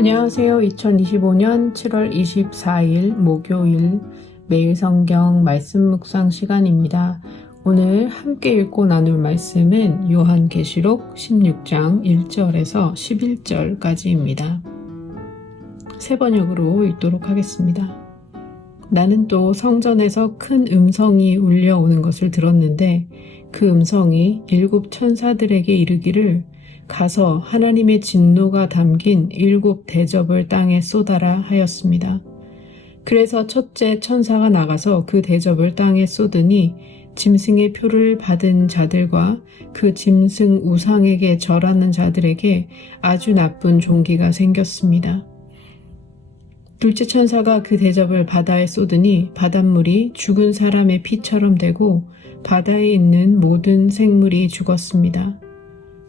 안녕하세요. 2025년 7월 24일 목요일 매일 성경 말씀 묵상 시간입니다. 오늘 함께 읽고 나눌 말씀은 요한계시록 16장 1절에서 11절까지입니다. 세 번역으로 읽도록 하겠습니다. 나는 또 성전에서 큰 음성이 울려오는 것을 들었는데 그 음성이 7 천사들에게 이르기를 가서 하나님의 진노가 담긴 7 대접을 땅에 쏟아라 하였습니다. 그래서 첫째 천사가 나가서 그 대접을 땅에 쏟으니 짐승의 표를 받은 자들과 그 짐승 우상에게 절하는 자들에게 아주 나쁜 종기가 생겼습니다. 둘째 천사가 그 대접을 바다에 쏟으니 바닷물이 죽은 사람의 피처럼 되고 바다에 있는 모든 생물이 죽었습니다.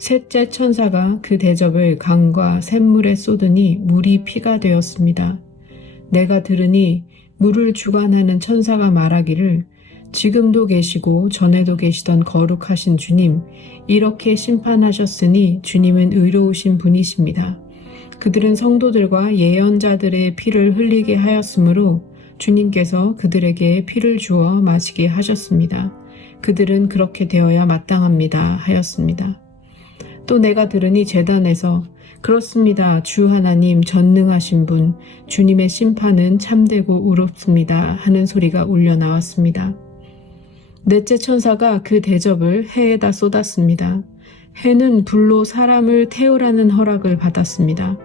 셋째 천사가 그 대접을 강과 샘물에 쏟으니 물이 피가 되었습니다. 내가 들으니 물을 주관하는 천사가 말하기를 지금도 계시고 전에도 계시던 거룩하신 주님, 이렇게 심판하셨으니 주님은 의로우신 분이십니다. 그들은 성도들과 예언자들의 피를 흘리게 하였으므로 주님께서 그들에게 피를 주어 마시게 하셨습니다. 그들은 그렇게 되어야 마땅합니다 하였습니다. 또 내가 들으니 제단에서 그렇습니다. 주 하나님 전능하신 분, 주님의 심판은 참되고 의롭습니다 하는 소리가 울려 나왔습니다. 넷째 천사가 그 대접을 해에다 쏟았습니다. 해는 불로 사람을 태우라는 허락을 받았습니다.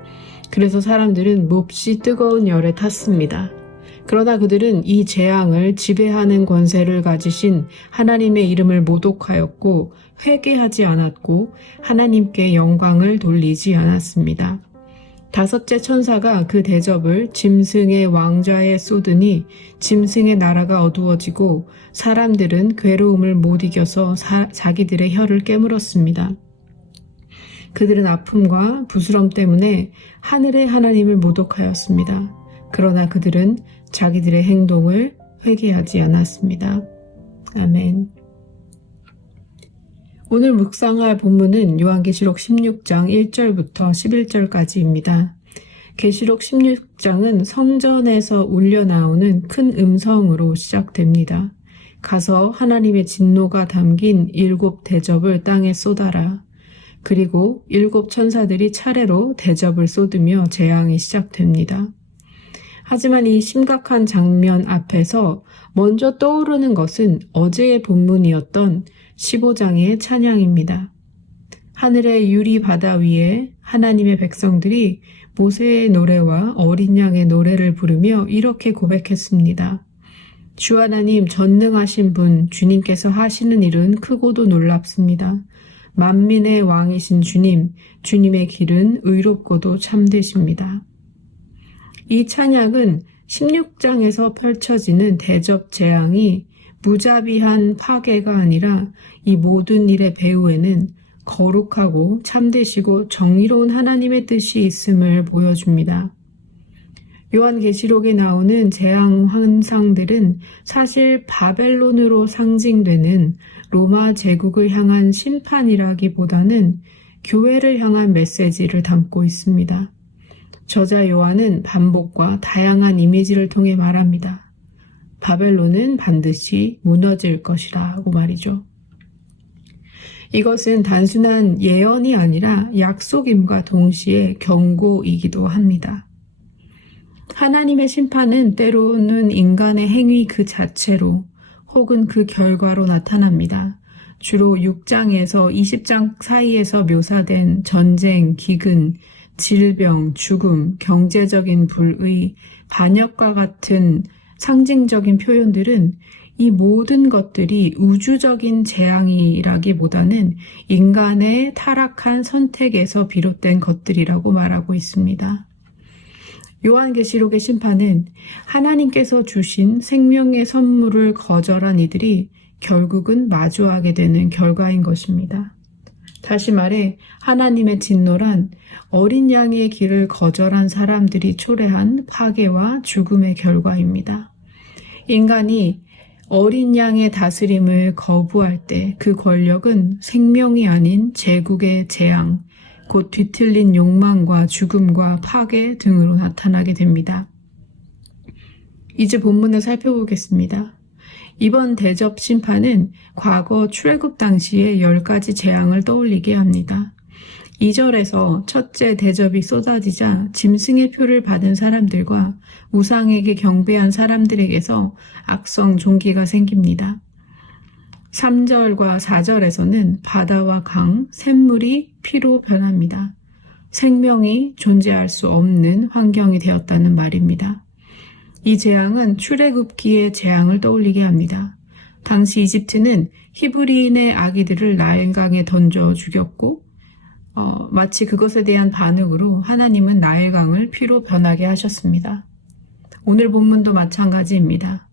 그래서 사람들은 몹시 뜨거운 열에 탔습니다. 그러나 그들은 이 재앙을 지배하는 권세를 가지신 하나님의 이름을 모독하였고 회개하지 않았고 하나님께 영광을 돌리지 않았습니다. 다섯째 천사가 그 대접을 짐승의 왕좌에 쏟으니 짐승의 나라가 어두워지고 사람들은 괴로움을 못 이겨서 자기들의 혀를 깨물었습니다. 그들은 아픔과 부스럼 때문에 하늘의 하나님을 모독하였습니다. 그러나 그들은 자기들의 행동을 회개하지 않았습니다. 아멘. 오늘 묵상할 본문은 요한계시록 16장 1절부터 11절까지입니다. 계시록 16장은 성전에서 울려 나오는 큰 음성으로 시작됩니다. 가서 하나님의 진노가 담긴 7 대접을 땅에 쏟아라. 그리고 7 천사들이 차례로 대접을 쏟으며 재앙이 시작됩니다. 하지만 이 심각한 장면 앞에서 먼저 떠오르는 것은 어제의 본문이었던 15장의 찬양입니다. 하늘의 유리 바다 위에 하나님의 백성들이 모세의 노래와 어린 양의 노래를 부르며 이렇게 고백했습니다. 주 하나님 전능하신 분, 주님께서 하시는 일은 크고도 놀랍습니다. 만민의 왕이신 주님, 주님의 길은 의롭고도 참되십니다. 이 찬양은 16장에서 펼쳐지는 대접 재앙이 무자비한 파괴가 아니라 이 모든 일의 배후에는 거룩하고 참되시고 정의로운 하나님의 뜻이 있음을 보여줍니다. 요한계시록에 나오는 재앙 환상들은 사실 바벨론으로 상징되는 로마 제국을 향한 심판이라기보다는 교회를 향한 메시지를 담고 있습니다. 저자 요한은 반복과 다양한 이미지를 통해 말합니다. 바벨론은 반드시 무너질 것이라고 말이죠. 이것은 단순한 예언이 아니라 약속임과 동시에 경고이기도 합니다. 하나님의 심판은 때로는 인간의 행위 그 자체로 혹은 그 결과로 나타납니다. 주로 6장에서 20장 사이에서 묘사된 전쟁, 기근, 질병, 죽음, 경제적인 불의, 반역과 같은 상징적인 표현들은 이 모든 것들이 우주적인 재앙이라기보다는 인간의 타락한 선택에서 비롯된 것들이라고 말하고 있습니다. 요한계시록의 심판은 하나님께서 주신 생명의 선물을 거절한 이들이 결국은 마주하게 되는 결과인 것입니다. 다시 말해 하나님의 진노란 어린 양의 길을 거절한 사람들이 초래한 파괴와 죽음의 결과입니다. 인간이 어린 양의 다스림을 거부할 때 그 권력은 생명이 아닌 제국의 재앙, 곧 뒤틀린 욕망과 죽음과 파괴 등으로 나타나게 됩니다. 이제 본문을 살펴보겠습니다. 이번 대접 심판은 과거 출애굽 당시의 10가지 재앙을 떠올리게 합니다. 2절에서 첫째 대접이 쏟아지자 짐승의 표를 받은 사람들과 우상에게 경배한 사람들에게서 악성 종기가 생깁니다. 3절과 4절에서는 바다와 강, 샘물이 피로 변합니다. 생명이 존재할 수 없는 환경이 되었다는 말입니다. 이 재앙은 출애굽기의 재앙을 떠올리게 합니다. 당시 이집트는 히브리인의 아기들을 나일강에 던져 죽였고 마치 그것에 대한 반응으로 하나님은 나일강을 피로 변하게 하셨습니다. 오늘 본문도 마찬가지입니다.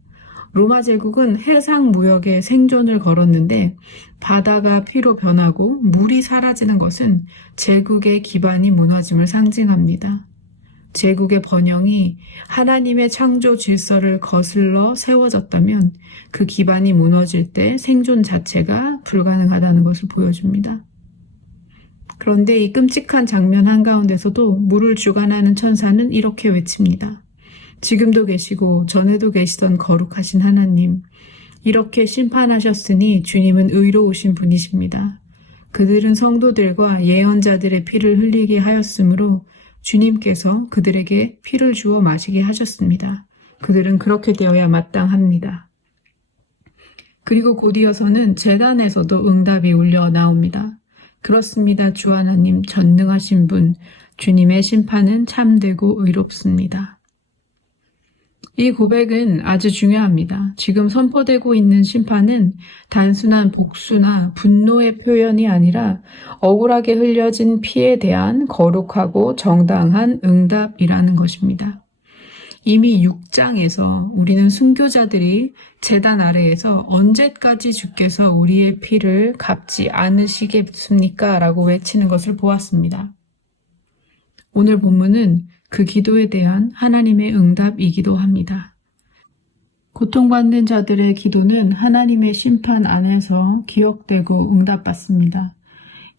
로마 제국은 해상 무역에 생존을 걸었는데 바다가 피로 변하고 물이 사라지는 것은 제국의 기반이 무너짐을 상징합니다. 제국의 번영이 하나님의 창조 질서를 거슬러 세워졌다면 그 기반이 무너질 때 생존 자체가 불가능하다는 것을 보여줍니다. 그런데 이 끔찍한 장면 한가운데서도 물을 주관하는 천사는 이렇게 외칩니다. 지금도 계시고 전에도 계시던 거룩하신 하나님, 이렇게 심판하셨으니 주님은 의로우신 분이십니다. 그들은 성도들과 예언자들의 피를 흘리게 하였으므로 주님께서 그들에게 피를 주어 마시게 하셨습니다. 그들은 그렇게 되어야 마땅합니다. 그리고 곧이어서는 제단에서도 응답이 울려 나옵니다. 그렇습니다. 주 하나님 전능하신 분, 주님의 심판은 참되고 의롭습니다. 이 고백은 아주 중요합니다. 지금 선포되고 있는 심판은 단순한 복수나 분노의 표현이 아니라 억울하게 흘려진 피에 대한 거룩하고 정당한 응답이라는 것입니다. 이미 6장에서 우리는 순교자들이 제단 아래에서 언제까지 주께서 우리의 피를 갚지 않으시겠습니까? 라고 외치는 것을 보았습니다. 오늘 본문은 그 기도에 대한 하나님의 응답이기도 합니다. 고통받는 자들의 기도는 하나님의 심판 안에서 기억되고 응답받습니다.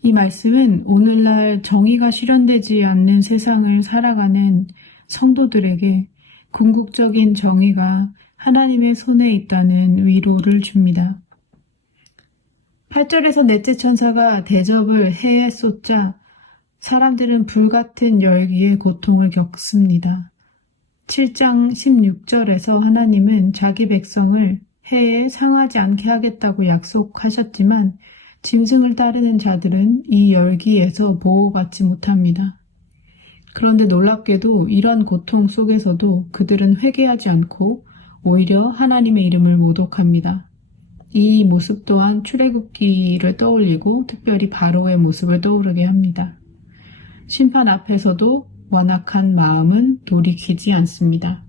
이 말씀은 오늘날 정의가 실현되지 않는 세상을 살아가는 성도들에게 궁극적인 정의가 하나님의 손에 있다는 위로를 줍니다. 8절에서 넷째 천사가 대접을 해에 쏟자 사람들은 불같은 열기에 고통을 겪습니다. 7장 16절에서 하나님은 자기 백성을 해에 상하지 않게 하겠다고 약속하셨지만 짐승을 따르는 자들은 이 열기에서 보호받지 못합니다. 그런데 놀랍게도 이런 고통 속에서도 그들은 회개하지 않고 오히려 하나님의 이름을 모독합니다. 이 모습 또한 출애굽기를 떠올리고 특별히 바로의 모습을 떠오르게 합니다. 심판 앞에서도 완악한 마음은 돌이키지 않습니다.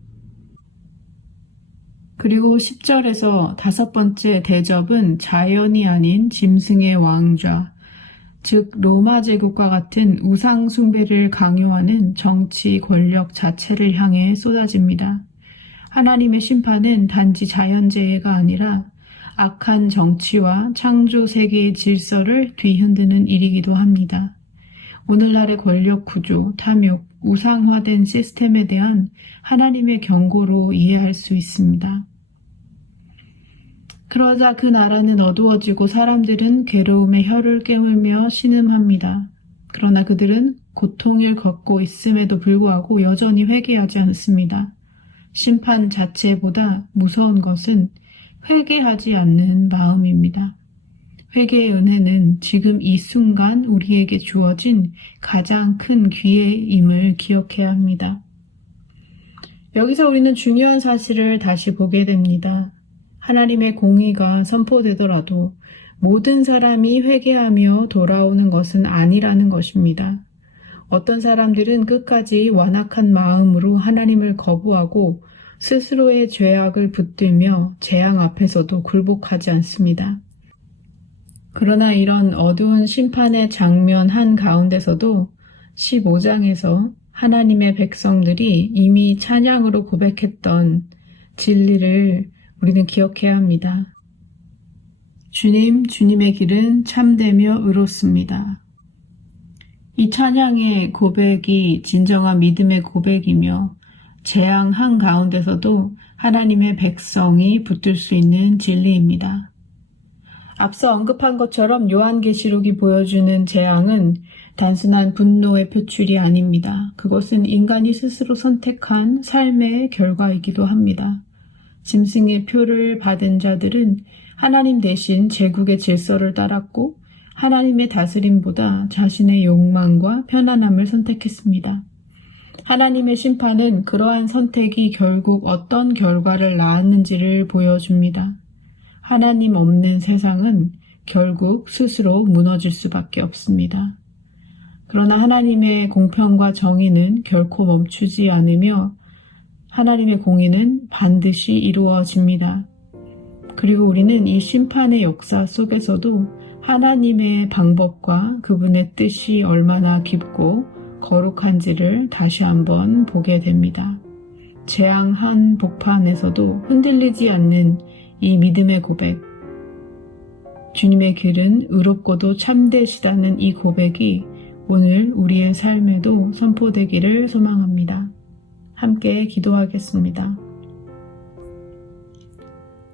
그리고 10절에서 5번째 대접은 자연이 아닌 짐승의 왕좌, 즉 로마 제국과 같은 우상 숭배를 강요하는 정치 권력 자체를 향해 쏟아집니다. 하나님의 심판은 단지 자연재해가 아니라 악한 정치와 창조 세계의 질서를 뒤흔드는 일이기도 합니다. 오늘날의 권력 구조, 탐욕, 우상화된 시스템에 대한 하나님의 경고로 이해할 수 있습니다. 그러자 그 나라는 어두워지고 사람들은 괴로움에 혀를 깨물며 신음합니다. 그러나 그들은 고통을 겪고 있음에도 불구하고 여전히 회개하지 않습니다. 심판 자체보다 무서운 것은 회개하지 않는 마음입니다. 회개의 은혜는 지금 이 순간 우리에게 주어진 가장 큰 기회임을 기억해야 합니다. 여기서 우리는 중요한 사실을 다시 보게 됩니다. 하나님의 공의가 선포되더라도 모든 사람이 회개하며 돌아오는 것은 아니라는 것입니다. 어떤 사람들은 끝까지 완악한 마음으로 하나님을 거부하고 스스로의 죄악을 붙들며 재앙 앞에서도 굴복하지 않습니다. 그러나 이런 어두운 심판의 장면 한가운데서도 15장에서 하나님의 백성들이 이미 찬양으로 고백했던 진리를 우리는 기억해야 합니다. 주님의 길은 참되며 의롭습니다. 이 찬양의 고백이 진정한 믿음의 고백이며 재앙 한가운데서도 하나님의 백성이 붙들 수 있는 진리입니다. 앞서 언급한 것처럼 요한계시록이 보여주는 재앙은 단순한 분노의 표출이 아닙니다. 그것은 인간이 스스로 선택한 삶의 결과이기도 합니다. 짐승의 표를 받은 자들은 하나님 대신 제국의 질서를 따랐고 하나님의 다스림보다 자신의 욕망과 편안함을 선택했습니다. 하나님의 심판은 그러한 선택이 결국 어떤 결과를 낳았는지를 보여줍니다. 하나님 없는 세상은 결국 스스로 무너질 수밖에 없습니다. 그러나 하나님의 공평과 정의는 결코 멈추지 않으며 하나님의 공의는 반드시 이루어집니다. 그리고 우리는 이 심판의 역사 속에서도 하나님의 방법과 그분의 뜻이 얼마나 깊고 거룩한지를 다시 한번 보게 됩니다. 재앙 한 복판에서도 흔들리지 않는 이 믿음의 고백, 주님의 길은 의롭고도 참되시다는 이 고백이 오늘 우리의 삶에도 선포되기를 소망합니다. 함께 기도하겠습니다.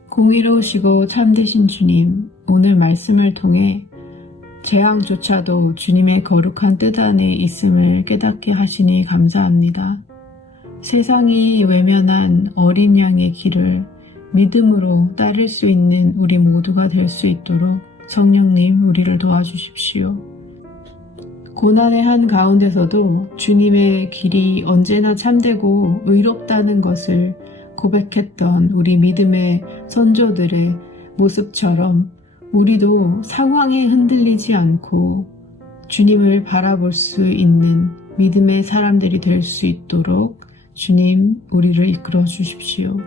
공의로우시고 참되신 주님, 오늘 말씀을 통해 재앙조차도 주님의 거룩한 뜻 안에 있음을 깨닫게 하시니 감사합니다. 세상이 외면한 어린 양의 길을 믿음으로 따를 수 있는 우리 모두가 될 수 있도록 성령님 우리를 도와주십시오. 고난의 한 가운데서도 주님의 길이 언제나 참되고 의롭다는 것을 고백했던 우리 믿음의 선조들의 모습처럼 우리도 상황에 흔들리지 않고 주님을 바라볼 수 있는 믿음의 사람들이 될 수 있도록 주님 우리를 이끌어 주십시오.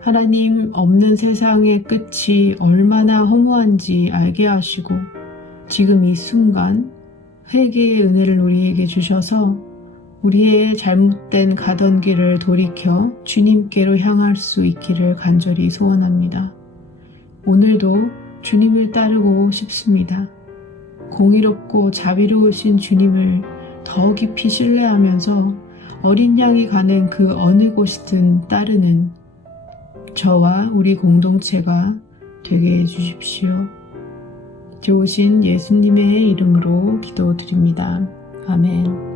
하나님 없는 세상의 끝이 얼마나 허무한지 알게 하시고 지금 이 순간 회개의 은혜를 우리에게 주셔서 우리의 잘못된 가던 길을 돌이켜 주님께로 향할 수 있기를 간절히 소원합니다. 오늘도 주님을 따르고 싶습니다. 공의롭고 자비로우신 주님을 더 깊이 신뢰하면서 어린 양이 가는 그 어느 곳이든 따르는 저와 우리 공동체가 되게 해주십시오. 좋으신 예수님의 이름으로 기도드립니다. 아멘.